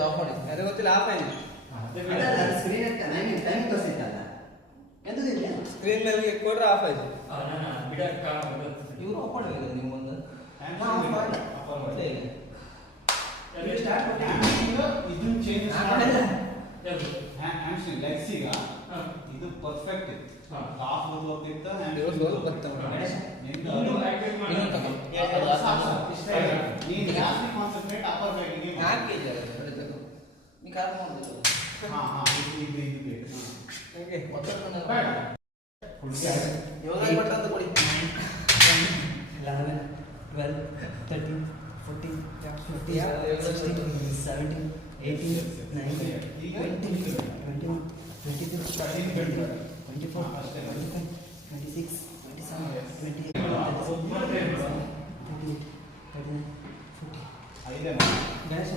of ಮಾಡಿ ಅದೇ ಗೊತ್ತಿಲ್ಲ ಆಫ್ ಆಗಿದೆ ಸ್ಕ್ರೀನ್ ಟೈಮ್ ತೋರಿಸಿತ್ತಲ್ಲ ಎಂತದಿಲ್ಲ ಸ್ಕ್ರೀನ್ ಮೇಲೆ ಕೊಡ್ರೆ ಆಫ್ ಆಯ್ತು ಇವರು ಆಫ್ ಮಾಡಿದ್ರು ನೀವು ಒಂದು ಇದನ್ನ ಚೇಂಜ್ ಹ್ಯಾಮ್ಸ್ಟ್ರಿಂಗ್ ಲೆಗ್ಸ್ ಈಗ ಇದು ಪರ್ಫೆಕ್ಟ್ ಹಾಫ್ ಹೋಗ್ತಿತ್ತು ನೀನು ಜಾಸ್ತಿ ಕಾನ್ಸಂಟ್ರೇಟ್ ಅಪ್ಪರ್ ಬ್ಯಾಕಿಗೆ ನೀ ಕಾರ್ ಮಾಡ್ಬೋದು ಇದು ಬೇಕು ಓಕೆ ಒತ್ತಡ ಯೋಗ ಬಟ್ ಅಂತ ಕೊಡಿ 11 12 13 14 15 16 17 18 19 20 21 22 24 25 26 27 28 39 40 ಐದೇ ಗಣೇಶ